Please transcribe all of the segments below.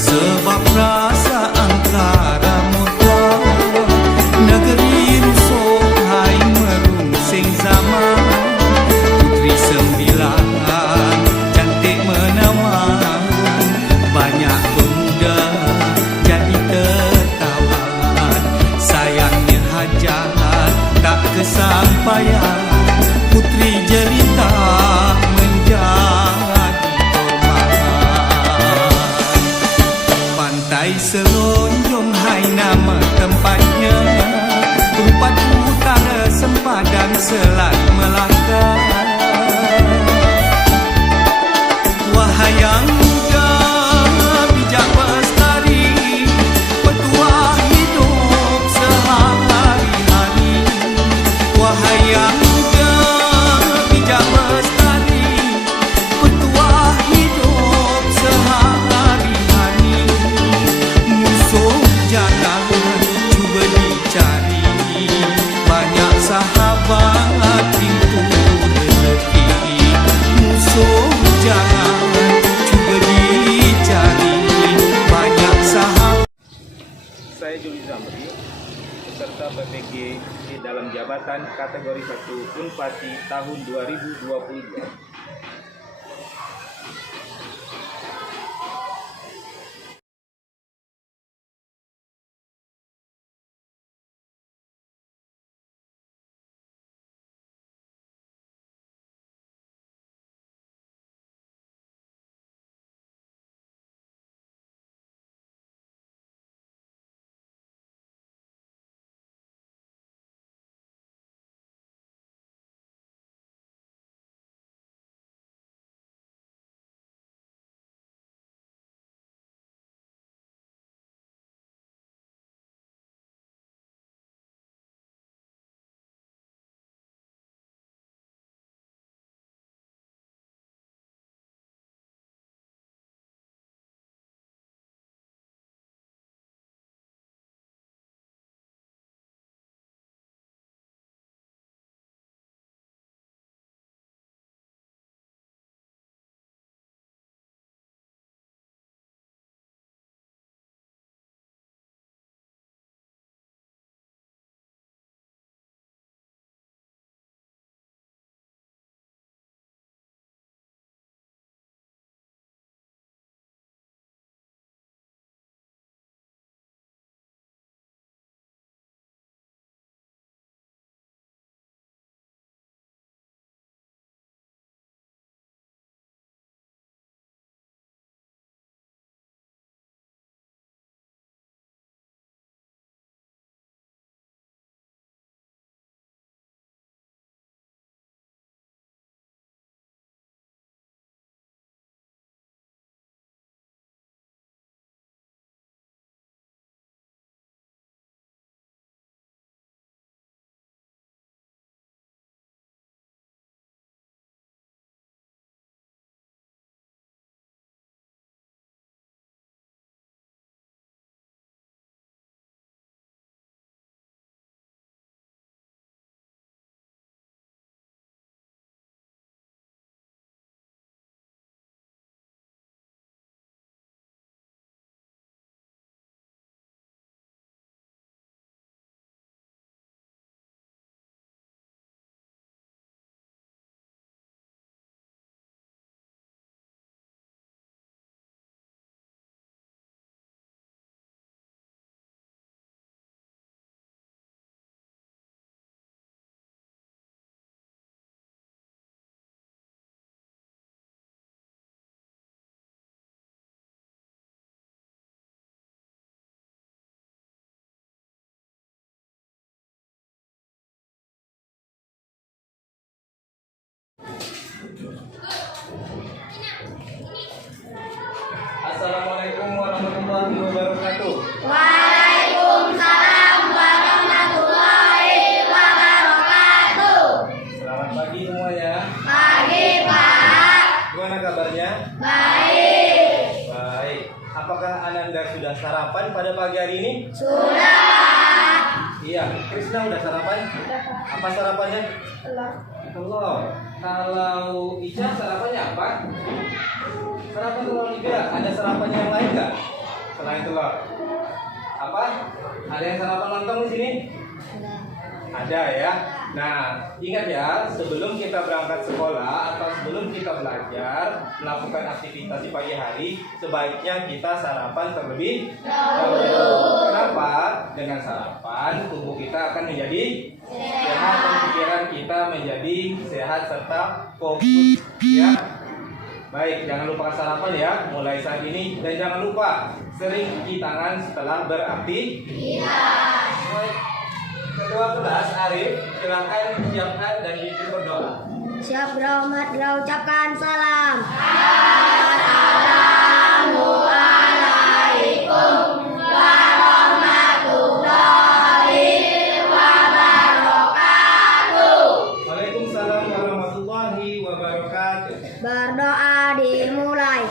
Sebab rasa angkara murka, negeri rusuh hai merungsing zaman. Putri sembilan cantik menawan, banyak pemuda jadi tertawan. Sayangnya hajat tak kesampaian, putri jelita menjadi korban. Pantai Selonjong hai nama tempatnya, tempat utara sempadan Selat Melaka. Wahai yang muda bijak bestari, petuah hidup sehari-hari. Wahai yang muda bijak bestari, petuah hidup sehari-hari. Musuh jangan cuba dicari, banyak sahabat pintu rezeki. Musuh jangan cuba dicari, banyak sahabat. Saya Juli Zamri, peserta PPG di dalam jabatan kategori 1 Unpati tahun 2022. Assalamualaikum warahmatullahi wabarakatuh. Waalaikumsalam warahmatullahi wabarakatuh. Selamat pagi semuanya. Pagi, Pak. Gimana kabarnya? Baik. Baik. Apakah Ananda sudah sarapan pada pagi hari ini? Sudah. Iya. Krisna udah sarapan? Apa sarapannya? Telur. Kalau Ica sarapannya apa? Sarapan telur juga. Ada sarapan yang lain nggak? selain telur. Apa? Ada yang sarapan lontong di sini? Ada ya. Nah, ingat ya, sebelum kita berangkat sekolah atau sebelum kita belajar melakukan aktivitas di pagi hari, sebaiknya kita sarapan terlebih dahulu. Kenapa? Dengan sarapan, tubuh kita akan menjadi sehat dan pikiran kita menjadi sehat serta fokus ya. Baik, jangan lupa sarapan ya mulai saat ini, dan jangan lupa sering cuci tangan setelah beraktivitas. Baik. Ketua kelas Arif, silakan siapkan dan dipimpin berdoa. Siap berhormat, kita ucapkan salam. Assalamualaikum warahmatullahi wabarakatuh. Waalaikumsalam warahmatullahi wabarakatuh. Berdoa dimulai.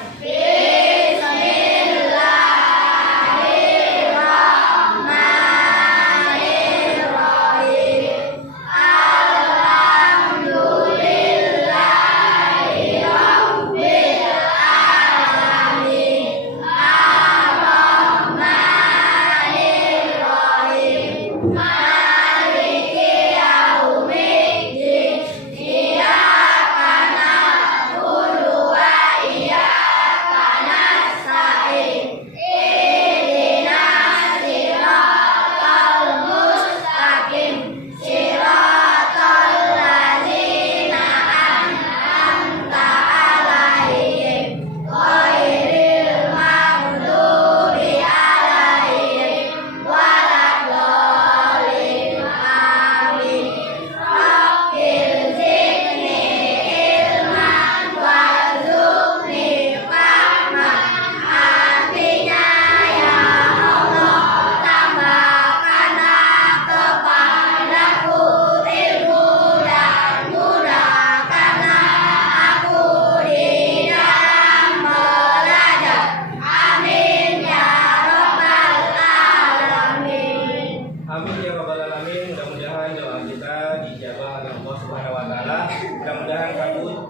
Amin ya rabbal alamin. Mudah-mudahan doa kita dijabah oleh Allah Subhanahu wa taala. Mudah-mudahan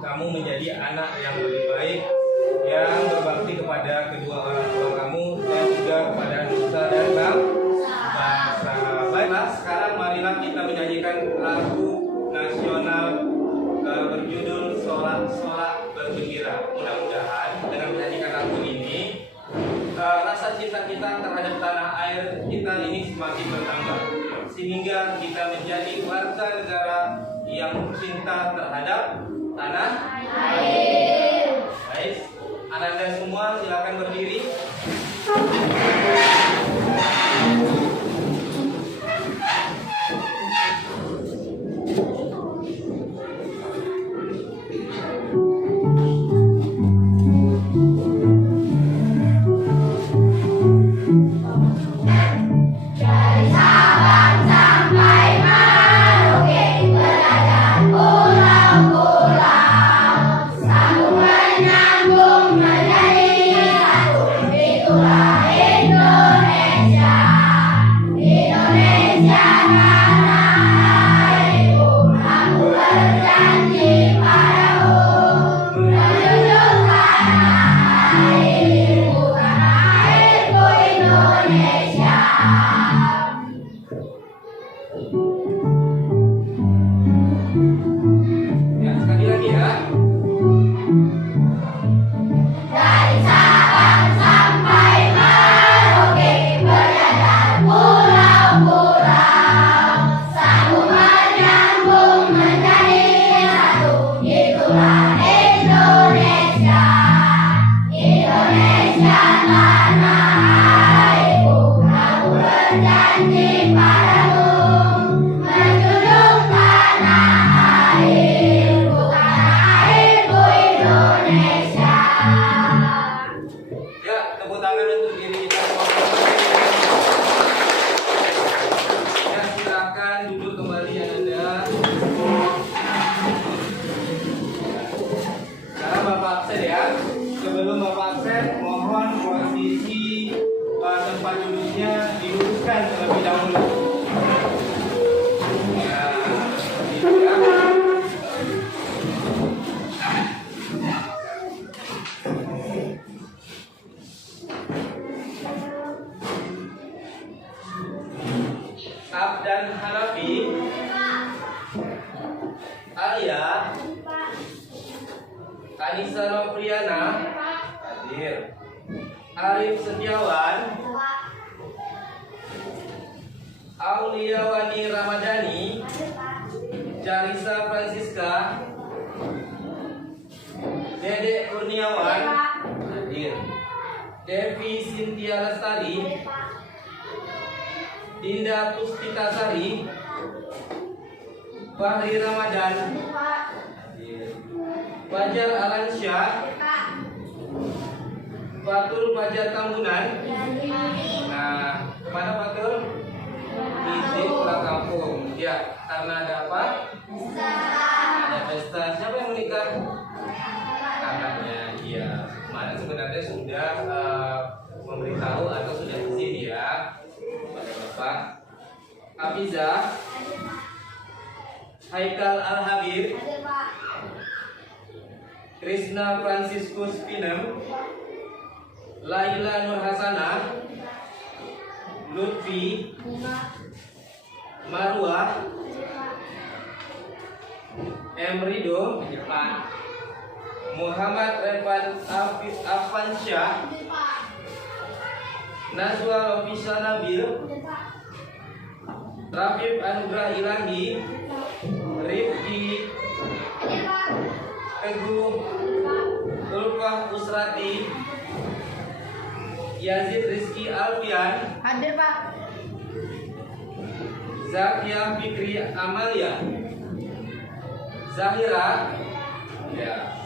kamu menjadi anak yang lebih baik, yang berbakti kepada kedua orang tua kamu dan juga kepada nusa dan bangsa. Baiklah, sekarang marilah kita menyanyikan lagu nasional berjudul Solat Bergembira. Mudah-mudahan dengan menyanyikan lagu ini rasa cinta kita terhadap tanah air kita ini semakin bertambah, sehingga kita menjadi warga negara yang cinta terhadap tanah air. Baik, Anda semua silakan berdiri. Ya, sekali lagi ya. Dari Sabang sampai Merauke, beredar pulau-pulau, sambung menyambung menjadi satu. Itulah Indonesia, Indonesia tanah airku. Aku berjanji padamu, menjunjung tanah airku, tanah airku Indonesia. Ya, tepuk tangan untuk diri kita. Ya, silakan duduk kembali Anda. Sekarang Bapak absen ya. Sebelum Bapak absen, mohon posisi tempat duduknya diluruskan terlebih dahulu. Ya, gitu ya. dan Hanafi. Alia, Anissa Nopriana, hadir. Arif Setiawan, Auliawani Ramadhani, Carissa Francisca, Dedek Kurniawan, hadir. Devi Cynthia Lestari, Dinda Pustika Sari, Fahri Ramadan, hadir. Fajar Alansyah, Fatul Fajar Tambunan. Nah, kemana Fatul? Izin pulang kampung. Ya, karena ada apa? Ada pesta. Siapa yang menikah? Kakaknya. Iya. Mana sebenarnya sudah memberitahu atau sudah izin ya pada Bapak. Afiza, Haikal Al-Habib, Krishna Franciscus Pinem, Laila Nur Hasanah, Lutfi, Marwah, Emrido, Muhammad Revan Afansyah, Nazwa Lofisa Nabil, Rafif Anugrah Ilahi, Rifki, Teguh, Ulfah Usrati, Yazid Rizky Alfian, Hadir Pak. Zakia Fikri Amalia, Zahira, ya.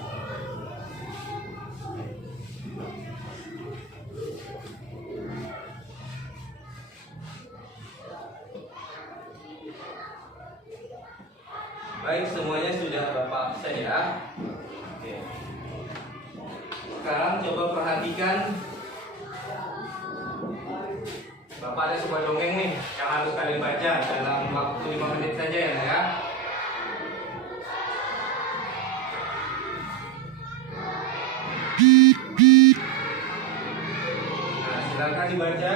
Baik, semuanya sudah Bapak absen ya. Oke. Sekarang coba perhatikan. Bapak ada sebuah dongeng nih yang harus kalian baca dalam waktu 5 menit saja ya. Nah, silakan dibaca.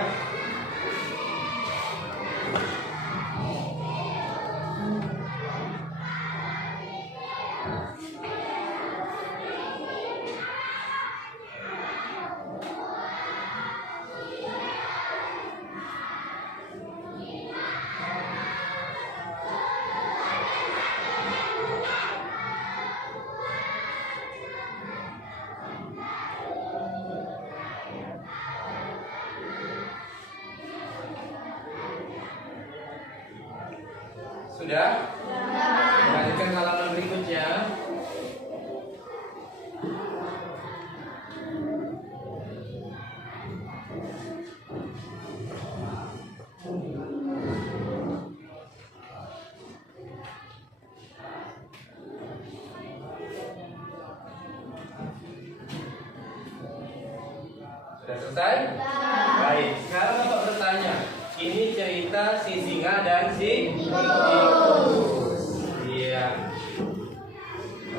Sudah? Lanjutkan ke halaman berikutnya. Sudah selesai? Baik, sekarang Bapak bertanya. Ini cerita si singa dan si tikus. Iya.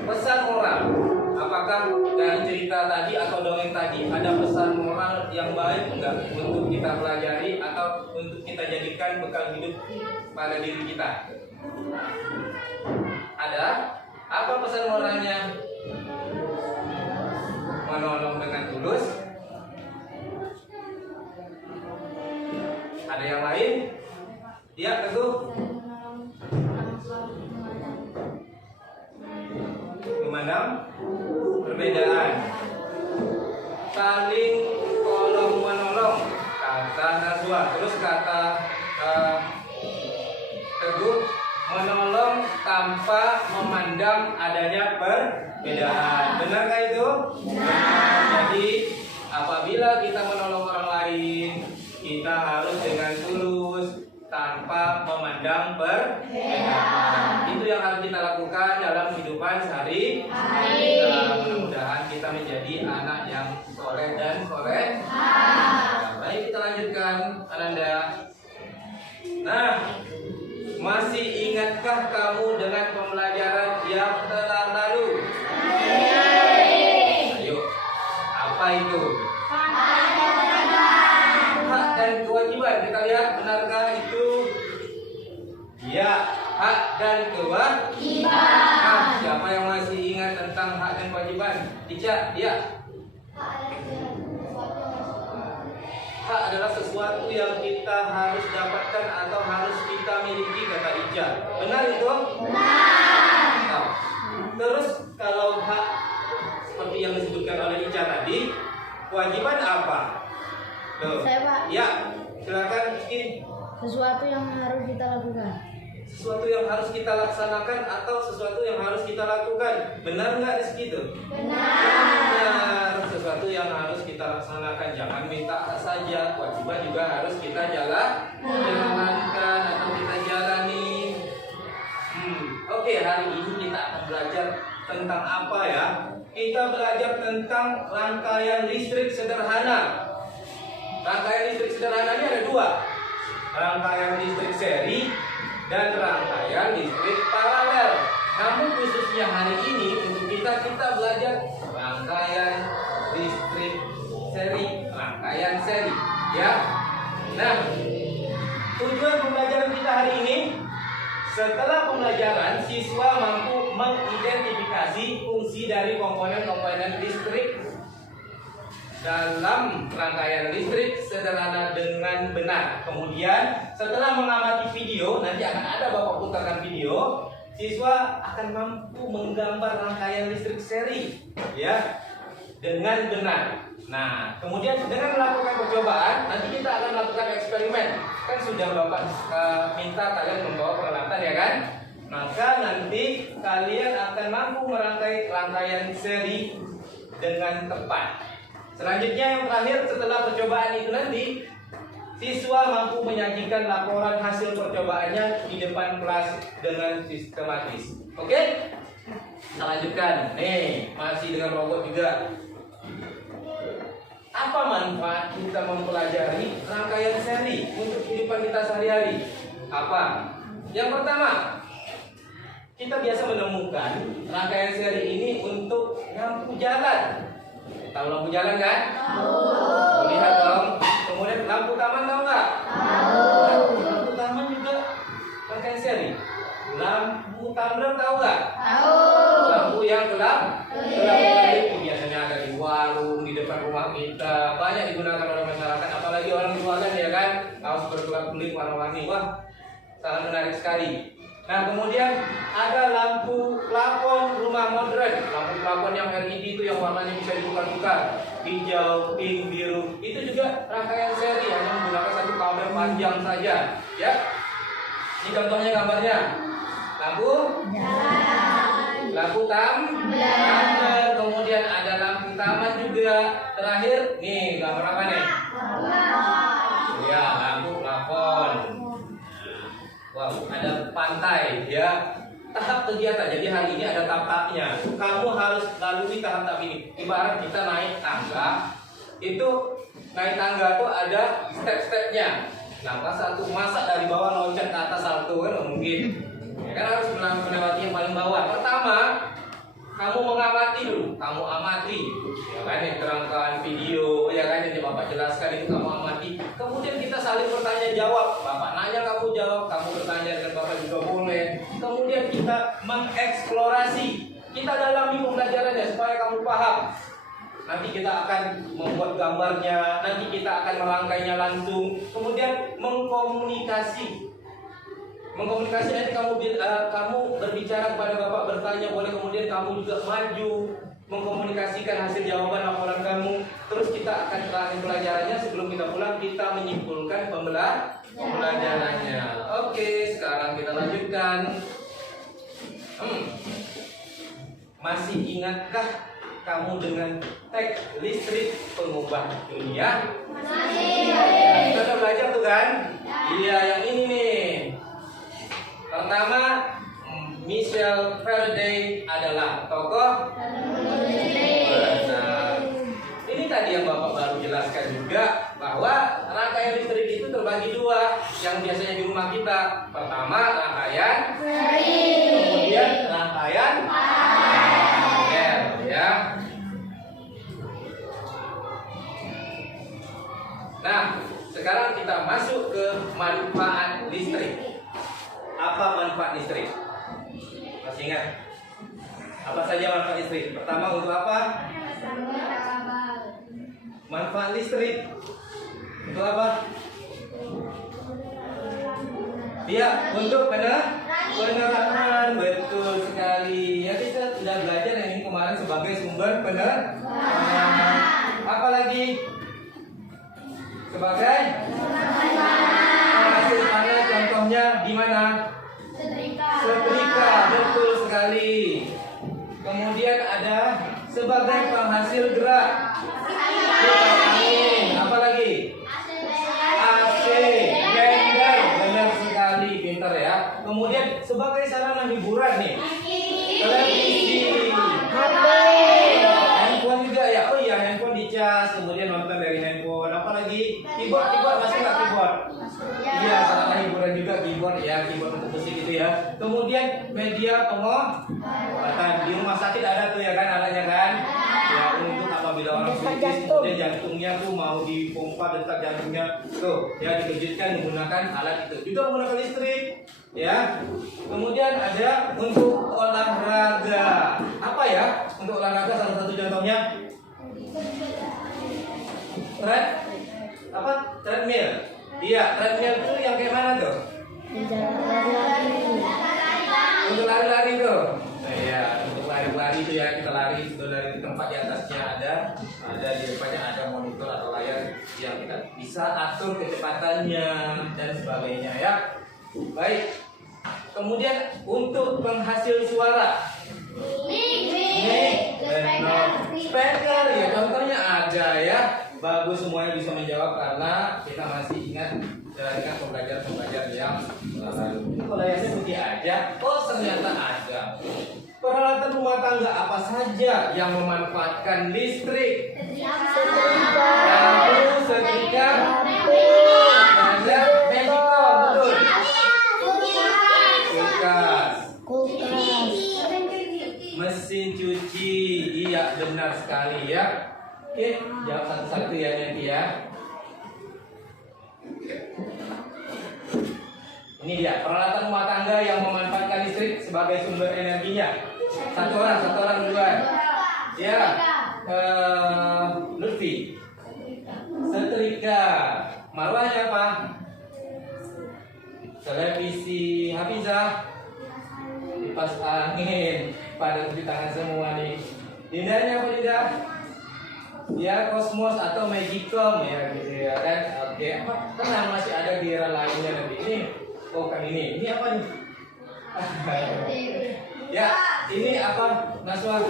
Pesan moral. Apakah dari cerita tadi atau dongeng tadi ada pesan moral yang baik enggak untuk kita pelajari atau untuk kita jadikan bekal hidup pada diri kita? Ada? Apa pesan moralnya? Menolong dengan tulus. Ada yang lain? Ya, Teguh. Memandang perbedaan. Saling tolong menolong, kata Nazwa. Terus kata Teguh, menolong tanpa memandang adanya perbedaan. Benarkah itu? Benar. Jadi apabila kita menolong orang lain, kita harus dengan tulus tanpa memandang perbedaan. Itu yang harus kita lakukan dalam kehidupan sehari-hari. Mudah-mudahan kita menjadi anak yang soleh dan soleh. Baik, kita lanjutkan, Ananda. Nah, masih ingatkah kamu dengan pembelajaran yang telah lalu? Ayo, apa itu? Hak dan kewajiban. Kita lihat, benarkah itu? Ya, hak dan kewajiban. Siapa yang masih ingat tentang hak dan kewajiban? Ica, dia. Hak adalah sesuatu yang kita harus dapatkan atau harus kita miliki, kata Ica. Benar itu? Benar. Nah, terus kalau hak seperti yang disebutkan oleh Ica tadi, kewajiban apa? Tuh. Saya, Pak. Ya, silakan Rizky. Sesuatu yang harus kita lakukan. Sesuatu yang harus kita laksanakan atau sesuatu yang harus kita lakukan. Benar nggak Rizky itu? Benar. Sesuatu yang harus kita laksanakan. Jangan minta saja. Kewajiban juga harus kita jalankan atau kita jalani. Oke, hari ini kita akan belajar tentang apa ya? Kita belajar tentang rangkaian listrik sederhana. Rangkaian listrik sederhana ini ada dua. Rangkaian listrik seri dan rangkaian listrik paralel. Namun khususnya hari ini untuk kita belajar rangkaian listrik seri, rangkaian seri, ya. Nah, tujuan pembelajaran kita hari ini, setelah pembelajaran siswa mampu mengidentifikasi fungsi dari komponen-komponen listrik dalam rangkaian listrik sederhana dengan benar. Kemudian setelah mengamati video, nanti akan ada Bapak putarkan video, siswa akan mampu menggambar rangkaian listrik seri, ya, dengan benar. Nah, kemudian dengan melakukan percobaan, nanti kita akan melakukan eksperimen. Kan sudah Bapak minta kalian membawa peralatan, ya kan? Maka nanti kalian akan mampu merangkai rangkaian seri dengan tepat. Selanjutnya yang terakhir setelah percobaan itu nanti, siswa mampu menyajikan laporan hasil percobaannya di depan kelas dengan sistematis. Oke? Kita lanjutkan. Nih, masih dengan robot juga. Apa manfaat kita mempelajari rangkaian seri untuk kehidupan kita sehari-hari? Apa? Yang pertama, kita biasa menemukan rangkaian seri ini untuk lampu jalan. Tahu lampu jalan kan? Tahu. Lihat dong. Kemudian lampu taman tahu nggak? Tahu. Lampu taman juga rangkaian seri. Lampu tumbler tahu nggak? Tahu. Lampu yang gelap itu biasanya ada di warung, di depan rumah kita. Banyak digunakan oleh masyarakat, apalagi orang jualan, ya kan? Kaos berkelap-kelip warna-warni. Wah, sangat menarik sekali. Nah, kemudian ada lampu plafon rumah modern. Lampu plafon yang LED itu yang warnanya bisa dibuka-buka, hijau, pink, biru. Itu juga rangkaian seri, hanya menggunakan satu kabel panjang saja, ya. Ini contohnya gambarnya. Lampu jalan, lampu tumbler, kemudian ada lampu taman juga. Terakhir, nih gambar apa nih? Ya, lampu plafon. Wow, ada pantai, ya. Tahap kegiatan. Jadi hari ini ada tahap-tahapnya. Kamu harus lalui tahap-tahap ini. Ibarat kita naik tangga, itu naik tangga tuh ada step-stepnya. Langkah satu, masa dari bawah loncat ke atas salto, kan mungkin. Ya kan harus melewati yang paling bawah. Pertama, kamu mengamati dulu. Kamu amati, ya kan, yang terangkan video, ya kan, yang Bapak jelaskan itu kamu amati. Kemudian kita saling bertanya jawab. Bapak nanya, kamu jawab. Kamu bertanya dengan Bapak juga boleh. Kemudian kita mengeksplorasi. Kita dalami pembelajarannya supaya kamu paham. Nanti kita akan membuat gambarnya. Nanti kita akan merangkainya langsung. Kemudian mengkomunikasi nanti kamu berbicara kepada Bapak, bertanya boleh, kemudian kamu juga maju mengkomunikasikan hasil jawaban laporan kamu. Terus kita akan terakhir pelajarannya, sebelum kita pulang kita menyimpulkan pembelajarannya. Oke, sekarang kita lanjutkan. Masih ingatkah kamu dengan teks listrik pengubah dunia? Masih. Kita udah belajar tuh kan? Iya, yang ini nih. Pertama, Michel Faraday adalah tokoh. Nah, ini tadi yang Bapak baru jelaskan juga, bahwa rangkaian listrik itu terbagi dua, yang biasanya di rumah kita. Pertama, rangkaian seri, kemudian rangkaian paralel, ya. Nah, sekarang kita masuk ke manfaat listrik. apa manfaat listrik? Masih ingat? Apa saja manfaat listrik? Pertama untuk apa? Manfaat listrik untuk apa? Iya, untuk penerangan. Betul sekali. Ya, kita sudah belajar yang ini kemarin sebagai sumber penerangan. Apa lagi? Sebagai penghasil panas, contohnya di mana? Setrika, betul sekali. Kemudian ada sebagai penghasil gerak. Kipas angin. Apa lagi? AC, blender, benar sekali, pintar ya. Kemudian sebagai sarana hiburan nih, televisi, handphone juga ya. Oh iya, handphone dicas, kemudian nonton dari handphone. Apa lagi? Keyboard masih nggak keyboard? Iya, sarana hiburan juga keyboard ya, keyboard untuk musik itu ya. Kemudian media pengobatan di rumah sakit ada tuh ya kan, alatnya kan? Ya, untuk apabila orang kritis kemudian jantungnya tuh mau dipompa, detak jantungnya tuh ya dikejutkan menggunakan alat itu, juga menggunakan listrik ya. Kemudian ada untuk olahraga. Apa ya untuk olahraga? Salah satu contohnya treadmill. Iya, treadmill itu yang kayak mana tuh? Untuk lari-lari tuh. Iya, untuk lari-lari itu ya, kita lari dari tempat di atasnya ada di depannya ada monitor atau layar yang kita bisa atur kecepatannya dan sebagainya ya. Baik. Kemudian untuk penghasil suara. Speaker ya, contohnya ada ya. Bagus, semuanya bisa menjawab karena kita masih ingat dari pembelajaran yang lalu. Kalau layarnya putih aja, oh ternyata ada. Peralatan rumah tangga apa saja yang memanfaatkan listrik? Lampu, setrika, ada magicom, betul. Kulkas, mesin cuci, iya benar sekali ya. Oke, jawab satu-satu ya nanti ya. Ini dia peralatan rumah tangga yang memanfaatkan listrik sebagai sumber energinya. Satu orang duluan. Ya, Lutfi. Setrika. Marwahnya apa? Televisi. Hafizah. Kipas angin. Pada di tangan semua nih. Dindanya apa Dinda? Ya, Cosmos atau Magicom ya gitu ya kan. Oke, apa? Tenang, masih ada di era lainnya nanti. Ini kan ini apa nih? Ya, ini apa? Naswa?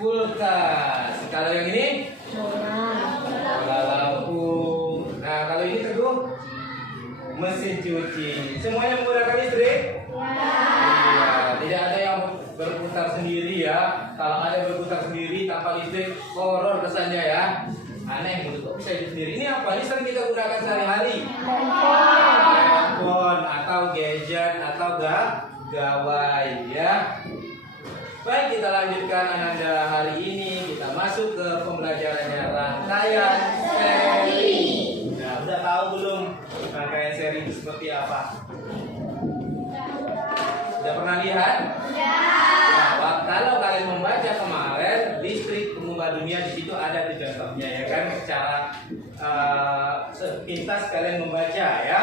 Kulkas. Kalau yang ini? Bola lampu. Nah, kalau ini Teguh? Mesin cuci. Semuanya menggunakan listrik? Iya. Tidak ada yang berputar sendiri ya. Kalau ada berputar sendiri tanpa listrik, horor kesannya ya. Aneh gitu, kok bisa hidup sendiri. Ini apa? Ini sering kita gunakan sehari-hari. Handphone atau gadget atau gawai ya. Baik, kita lanjutkan Ananda hari ini. Kita masuk ke pembelajarannya rangkaian seri. Nah, udah tahu belum rangkaian seri itu seperti apa? Sudah pernah lihat? Nah, kalau kalian membaca kemarin listrik pengubah dunia, di situ ada di contohnya ya kan, secara sepintas kalian membaca ya.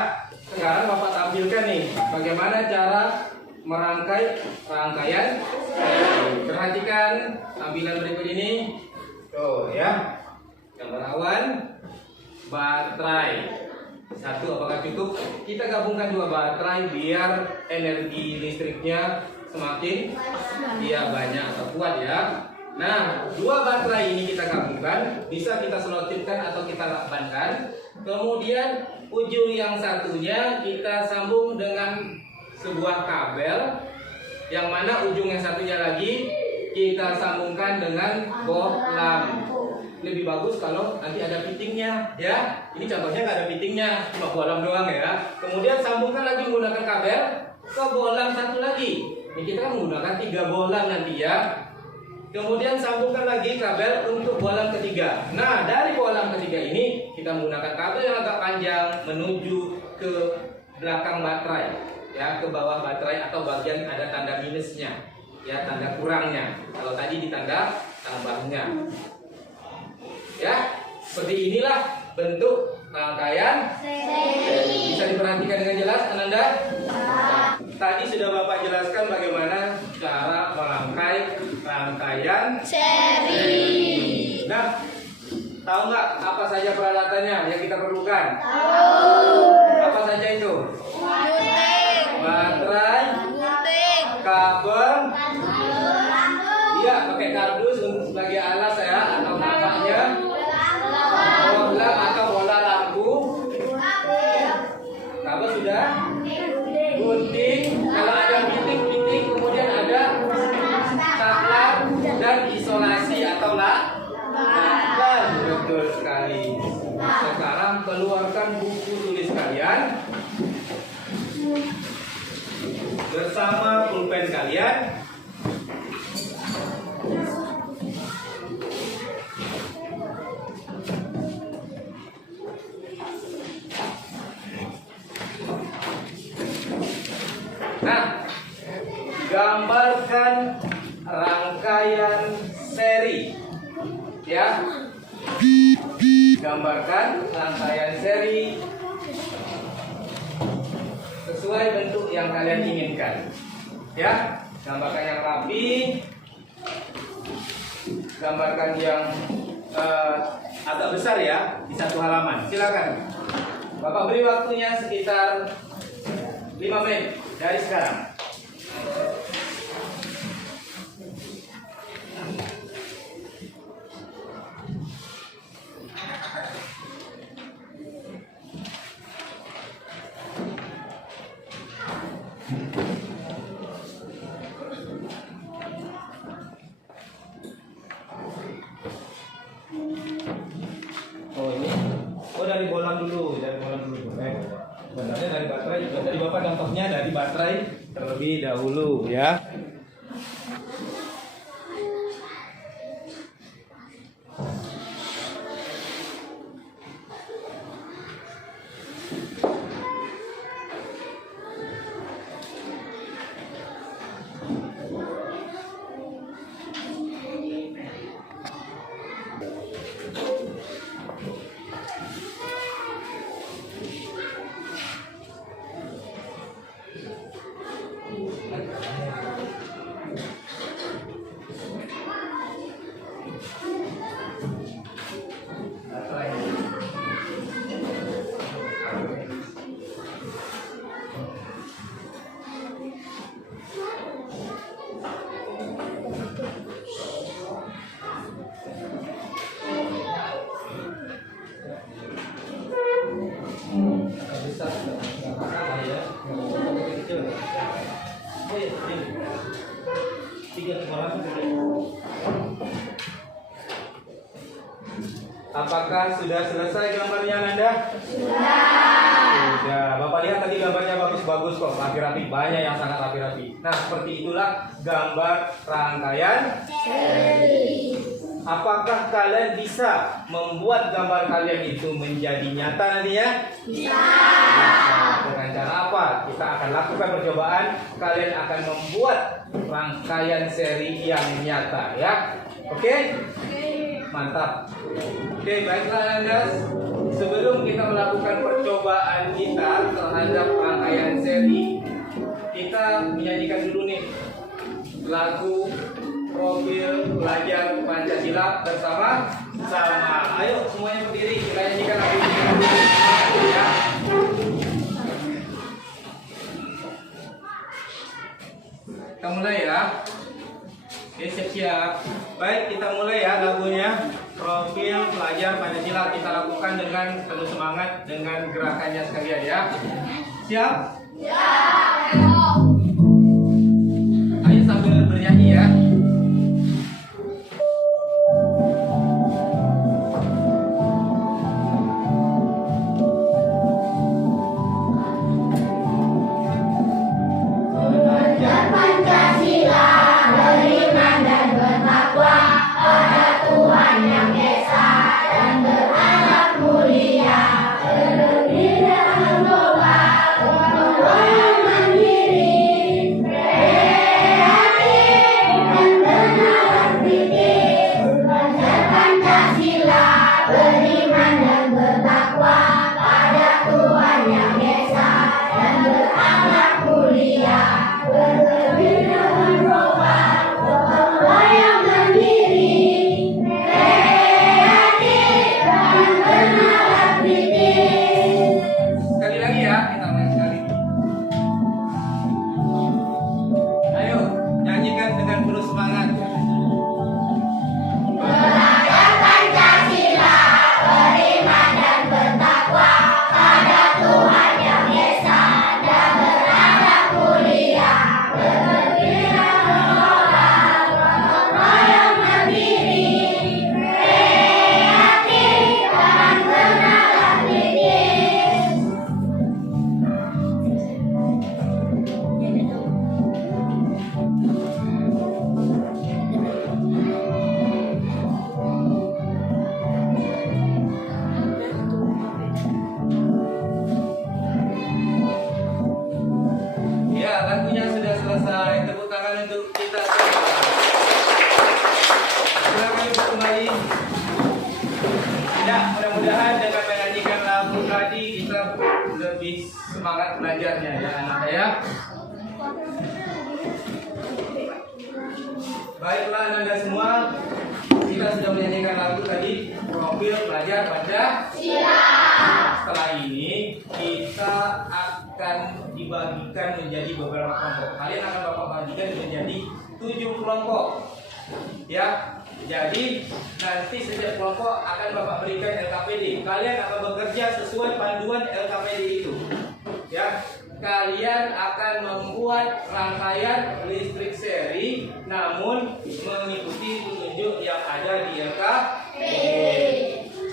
Sekarang Bapak tampilkan nih bagaimana cara merangkai rangkaian. Perhatikan tampilan berikut ini. Tuh ya. Gambar awan, baterai. Satu apakah cukup? Kita gabungkan dua baterai biar energi listriknya semakin banyak atau kuat ya. Nah, dua baterai ini kita gabungkan, bisa kita selotipkan atau kita lakbankan. Kemudian ujung yang satunya kita sambung dengan sebuah kabel, yang mana ujung yang satunya lagi kita sambungkan dengan bohlam. Lebih bagus kalau nanti ada fittingnya ya. Ini contohnya nggak ada fittingnya, cuma bohlam doang ya. Kemudian sambungkan lagi menggunakan kabel ke bohlam satu lagi. Ini kita kan menggunakan 3 bohlam nanti ya. Kemudian sambungkan lagi kabel untuk bohlam ketiga. Nah, dari bohlam ketiga ini kita menggunakan kabel yang agak panjang menuju ke belakang baterai ya, ke bawah baterai atau bagian ada tanda minusnya, ya, tanda kurangnya. Kalau tadi ditanda tambahnya. Ya, seperti inilah bentuk rangkaian seri. Bisa diperhatikan dengan jelas, Ananda? Tadi sudah Bapak jelaskan bagaimana cara merangkai rangkaian seri. Nah, tahu nggak apa saja peralatannya yang kita perlukan? Tahu. Apa saja itu? Baterai, kabel, iya, pakai kardus untuk sebagai alas ya, atau nampaknya bola atau bola lampu. Kabel sudah, gunting, kalau ada pitik, kemudian ada saklar dan isolasi atau lakban. Betul sekali. Sekarang keluarkan buku tulis kalian bersama pulpen kalian. Nah, gambarkan rangkaian seri, ya. Gambarkan rangkaian seri sesuai bentuk yang kalian inginkan, ya. Gambarkan yang rapi, gambarkan yang agak besar ya, di satu halaman. Silakan. Bapak beri waktunya sekitar 5 menit dari sekarang. Dari bola dulu. Sebenarnya dari baterai. Dari Bapak contohnya dari baterai terlebih dahulu, ya. Apakah sudah selesai gambarnya, Nanda? Sudah. Bapak lihat tadi gambarnya bagus-bagus kok, rapi-rapi, banyak yang sangat rapi-rapi. Nah, seperti itulah gambar rangkaian seri. Apakah kalian bisa membuat gambar kalian itu menjadi nyata nantinya? Bisa. Dengan cara apa? Kita akan lakukan percobaan. Kalian akan membuat rangkaian seri yang nyata, ya. Oke? Mantap. Oke, baiklah Anda. Sebelum kita melakukan percobaan kita terhadap rangkaian seri, kita menyanyikan dulu nih lagu Profil Pelajar Pancasila bersama-sama. Ayo semuanya berdiri, kita nyanyikan lagu ini ya. Kita mulai ya. Oke, siap-siap. Baik, kita mulai ya lagunya. Profil Pelajar Pancasila kita lakukan dengan penuh semangat dengan gerakannya sekalian ya. Siap? Siap. Ayo sambil bernyanyi ya. Belajar Pancasila, beriman dan bertakwa pada Tuhan Yang Esa dan berakhlak mulia, berdiri dalam doa untuk jadi kita lebih semangat belajarnya ya anak ya. Baiklah Anda semua, kita sudah menyanyikan lagu tadi, profil pelajar Pancasila. Setelah ini kita akan dibagikan menjadi beberapa kelompok. Kalian akan Bapak bagikan menjadi 7 kelompok. Ya, jadi nanti setiap kelompok akan Bapak berikan LKPD. Kalian akan bekerja sesuai panduan LKPD itu. Ya, kalian akan membuat rangkaian listrik seri, namun mengikuti petunjuk yang ada di LKPD.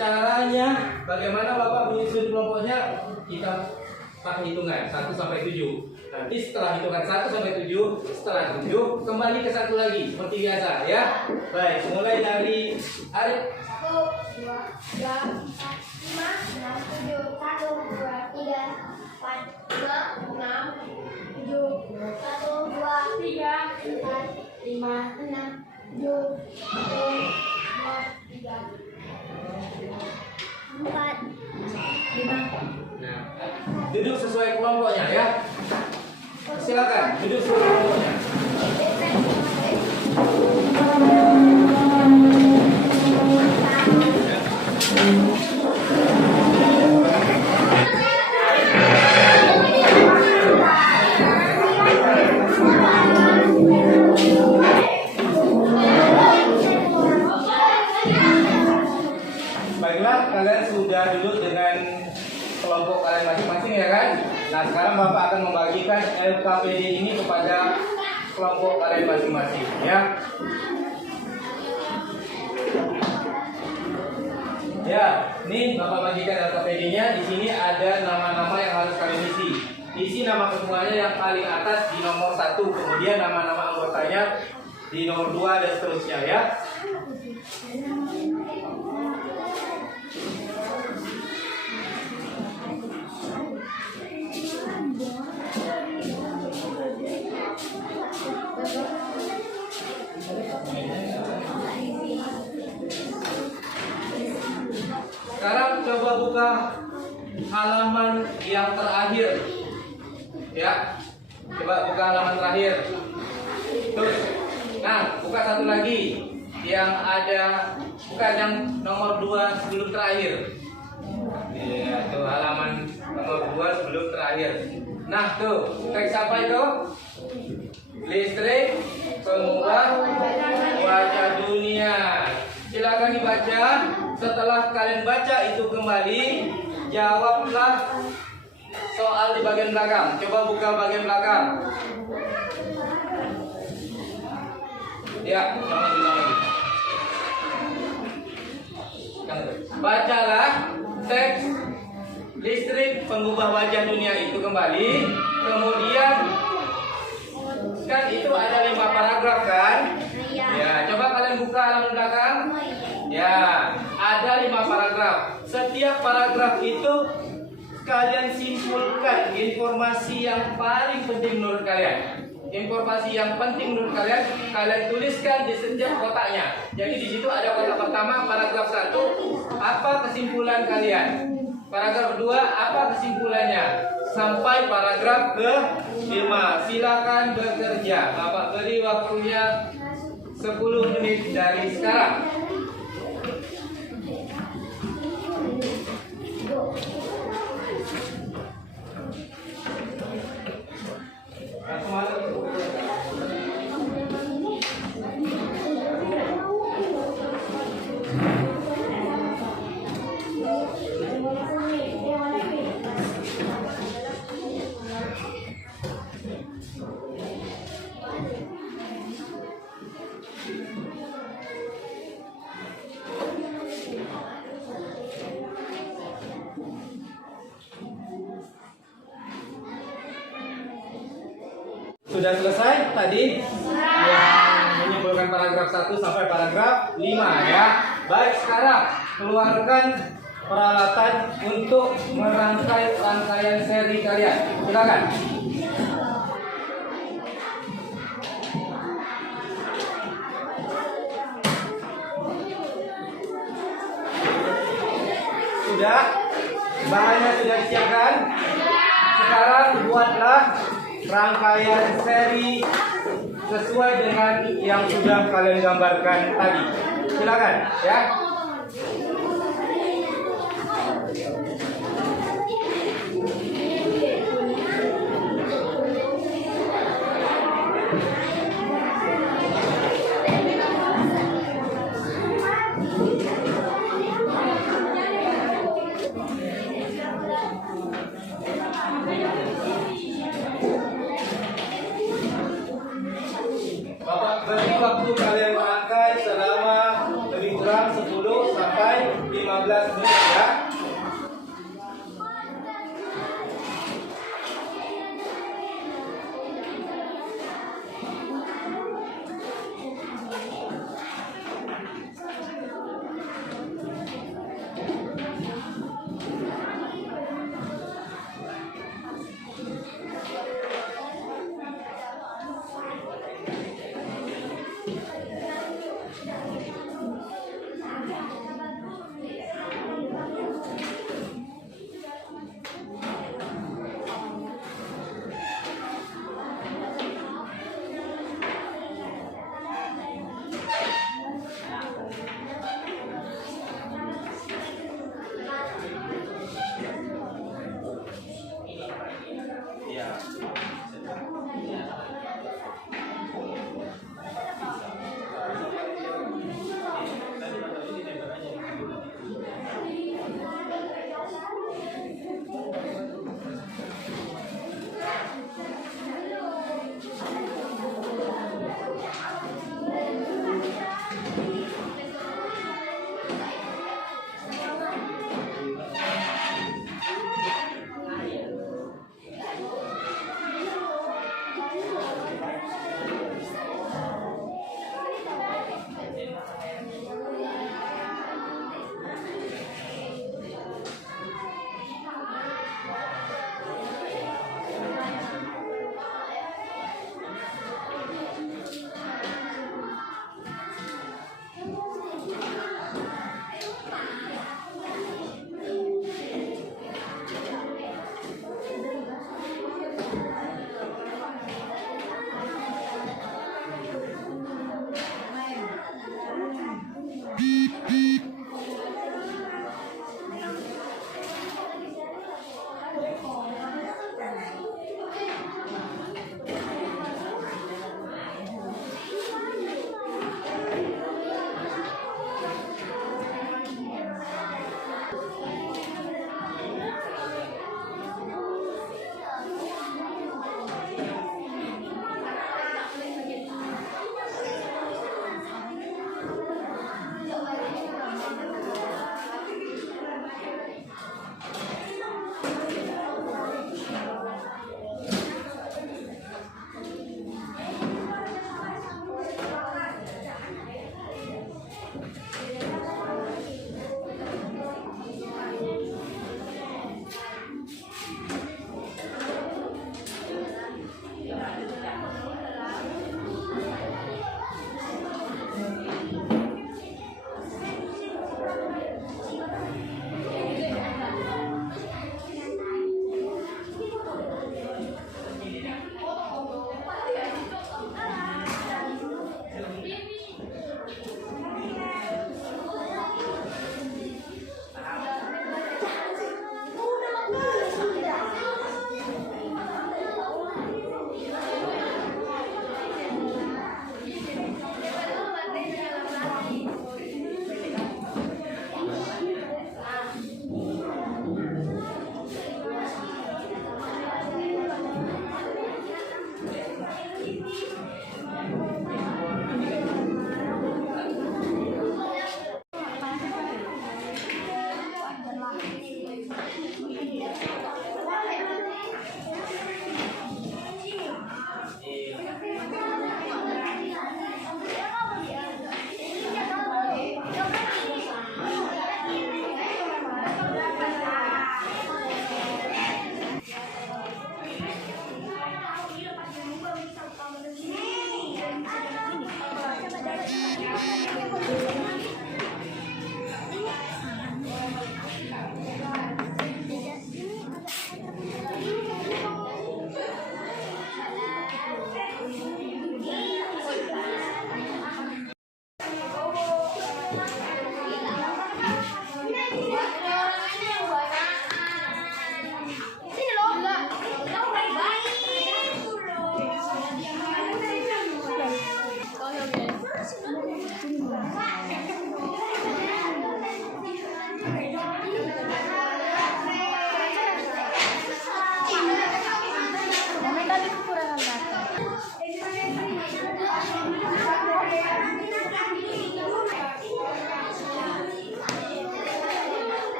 Caranya, bagaimana Bapak menyusun kelompoknya? Kita pakai hitungan 1 sampai 7. Nanti setelah hitungan 1 sampai 7, setelah 7 kembali ke 1 lagi seperti biasa ya. Baik, mulai dari Arif. 1, 2, 3, 4, 5, 6, 7, 1, 2, 3, 4, 5, 6, 7, 1, 2, 3, 4, 5, 6, 7, 1, 2, 3, 4, 5. Nah, duduk sesuai kelompoknya ya. Silakan duduk sesuai kelompoknya. Baiklah, kalian sudah duduk dengan kelompok kalian masing-masing ya kan? Nah, sekarang Bapak akan membagikan LKPD ini kepada kelompok kalian masing-masing ya. Ya, ini Bapak bagikan LKPD-nya. Di sini ada nama-nama yang harus kalian isi. Isi nama ketuanya yang paling atas di nomor 1, kemudian nama-nama anggotanya di nomor 2 dan seterusnya ya. Sekarang coba buka halaman yang terakhir. Ya. Coba buka halaman terakhir. Terus. Nah, buka satu lagi yang ada, bukan yang nomor 2 sebelum terakhir. Ya, itu halaman nomor 2 sebelum terakhir. Nah, tuh, teks apa itu? Listrik pengubah wajah dunia. Silakan dibaca. Setelah kalian baca itu kembali, jawablah soal di bagian belakang. Coba buka bagian belakang. Ya, bacalah teks listrik pengubah wajah dunia itu kembali. Kemudian kan itu ada 5 paragraf kan? Ya, coba kalian buka halaman belakang. Ya, ada 5 paragraf. Setiap paragraf itu kalian simpulkan informasi yang paling penting menurut kalian. Informasi yang penting menurut kalian, kalian tuliskan di setiap kotaknya. Jadi di situ ada kotak pertama, paragraf 1, apa kesimpulan kalian? Paragraf 2, apa kesimpulannya? Sampai paragraf ke-5. Silakan bekerja. Bapak beri waktunya 10 menit dari sekarang. Sudah selesai tadi yang menyimpulkan paragraf 1 sampai paragraf 5 ya. Baik, sekarang keluarkan peralatan untuk merangkai rangkaian seri kalian. Silakan. Sudah? Bahannya sudah disiapkan? Sekarang buatlah rangkaian seri sesuai dengan yang sudah kalian gambarkan tadi. Silakan ya. Bapak beri waktu kalian merangkai selama lebih kurang 10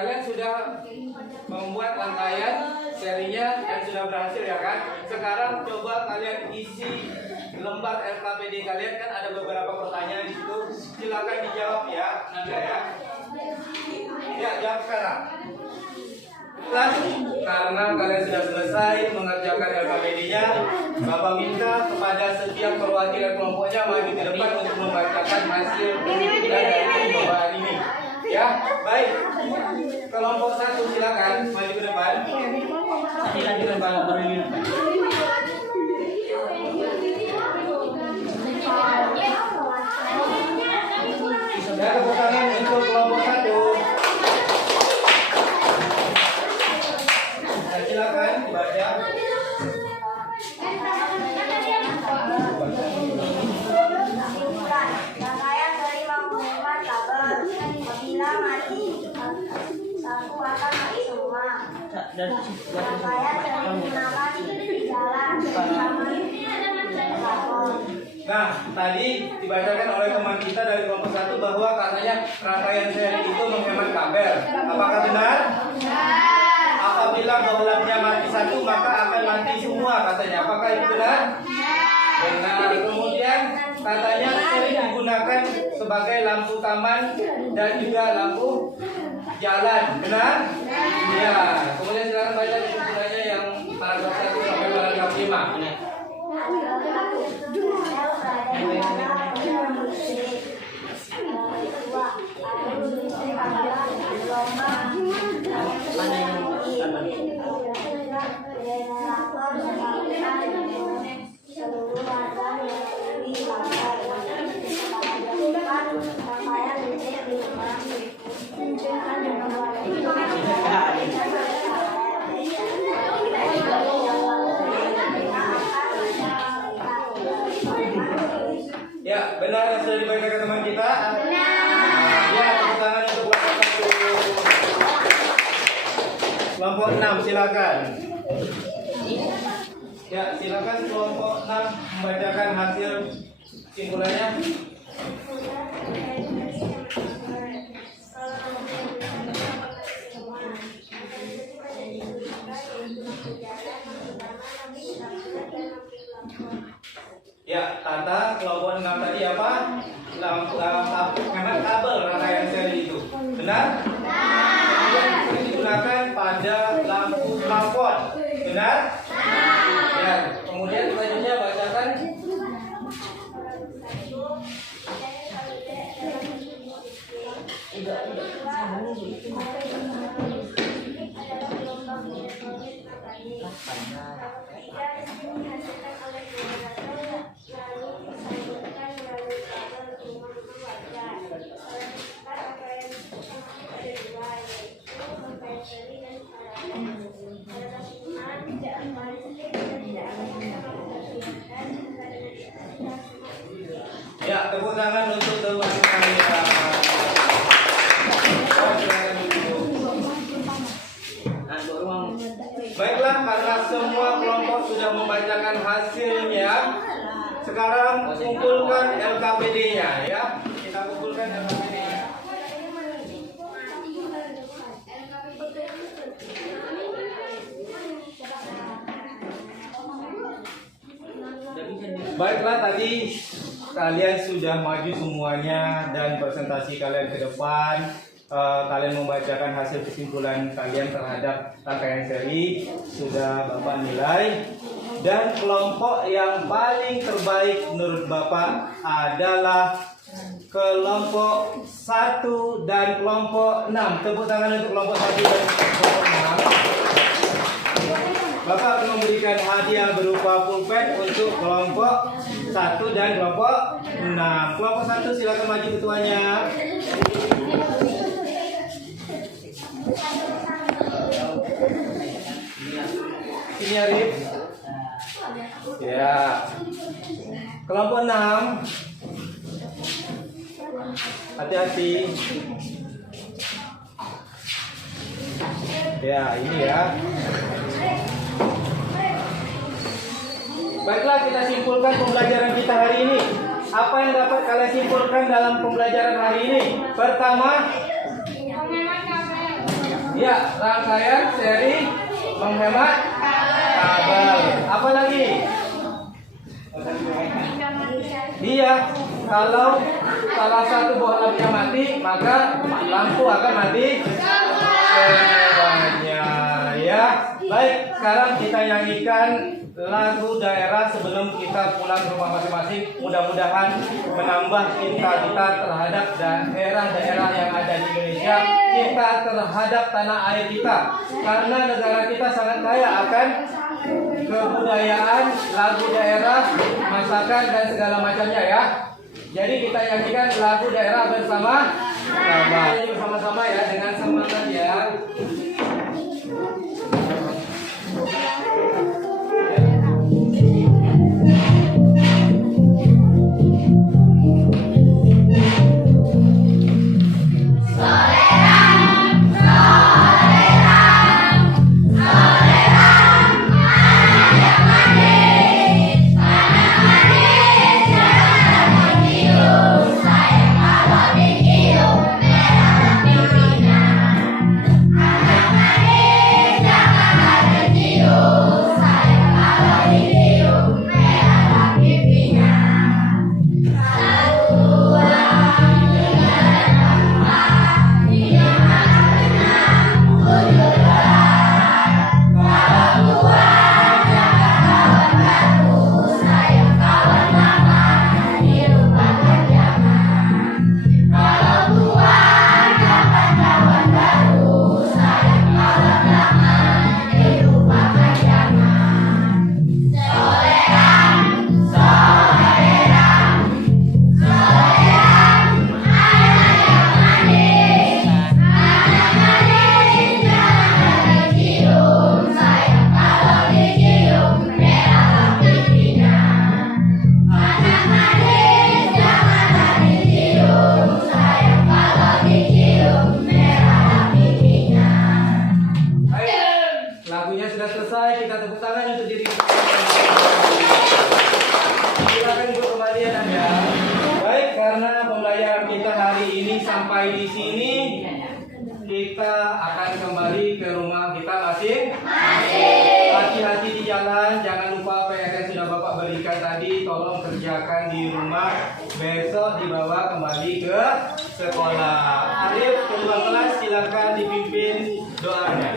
kalian sudah membuat rangkaian serinya dan sudah berhasil ya kan? Sekarang coba kalian isi lembar LKPD kalian, kan ada beberapa pertanyaan di situ. Silakan dijawab ya, Nanda ya. Ya, jawab sekarang. Karena kalian sudah selesai mengerjakan LKPD-nya, Bapak minta kepada setiap perwakilan kelompoknya maju ke depan untuk membacakan hasil dari percobaan ini. Ya, baik. Kelompok 1 silakan maju ke depan. Ya, tepuk tangan untuk kelompok 1. Nah, silakan dibaca. Rangkaian dari menggunakan kabel. Apabila mati satu akan mati semua. Rangkaian dari menggunakan jalan bersama kabel. Nah, tadi dibacakan oleh teman kita dari kelompok 1 bahwa katanya rangkaian seri itu menghemat kabel. Apakah benar? Apabila bohlamnya mati satu, maka akan mati semua katanya. Apakah itu benar? Benar. Kemudian katanya sering digunakan sebagai lampu taman dan juga lampu jalan. Benar? Iya. Kemudian silakan baca kesimpulannya yang paragraf 1 sampai paragraf 5. Ya, benar yang sudah dibacakan teman kita? Benar. Ya, tepuk tangan untuk kelompok 6, silakan. Ya, silakan kelompok 6 membacakan hasil kesimpulannya. Ya, Tata, kelompok 6 tadi apa? Lampu hemat kabel rangkaian seri itu. Benar? Kemudian sering digunakan pada lampu plafon. Benar? Ya, kemudian selanjutnya bacakan. Ya, tepuk tangan untuk teman-teman kita. Baiklah, karena semua kelompok sudah membacakan hasilnya, sekarang kumpulkan LKPD-nya ya. Kita kumpulkan LKPD-nya. Baiklah, tadi kalian sudah maju semuanya dan presentasi kalian ke depan. Kalian membacakan hasil kesimpulan kalian terhadap rangkaian seri, sudah Bapak nilai. Dan kelompok yang paling terbaik menurut Bapak adalah kelompok 1 dan kelompok 6. Tepuk tangan untuk kelompok 1 dan kelompok 6. Bapak akan memberikan hadiah berupa pulpen untuk kelompok 1 dan kelompok 6. Kelompok 1 silakan maju ketuanya. Sini Arif. Ya. Kelompok 6. Hati-hati. Ya, ini ya. Baiklah, kita simpulkan pembelajaran kita hari ini. Apa yang dapat kalian simpulkan dalam pembelajaran hari ini? Pertama, Ya, rangkaian seri menghemat kabel. Apa lagi? Iya, kalau salah satu buah lampunya mati, maka lampu akan mati semuanya. Ya, baik. Sekarang kita nyanyikan lagu daerah sebelum kita pulang ke rumah masing-masing. Mudah-mudahan menambah cinta kita terhadap daerah-daerah yang ada di Indonesia, cinta terhadap tanah air kita. Karena negara kita sangat kaya akan kebudayaan, lagu daerah, masakan dan segala macamnya ya. Jadi kita nyanyikan lagu daerah bersama-sama. Bersama-sama ya, dengan semangat ya. Lagunya sudah selesai, kita tepuk tangan untuk diri kita. Silakan duduk kembali ya Nanda. Baik, karena pembelajaran kita hari ini sampai di sini, kita akan kembali ke rumah kita masing-masing. Hati-hati di jalan, jangan lupa apa yang sudah Bapak berikan tadi, tolong kerjakan di rumah. Besok dibawa kembali ke sekolah. Arif, ke ruang kelas, silakan dipimpin doanya.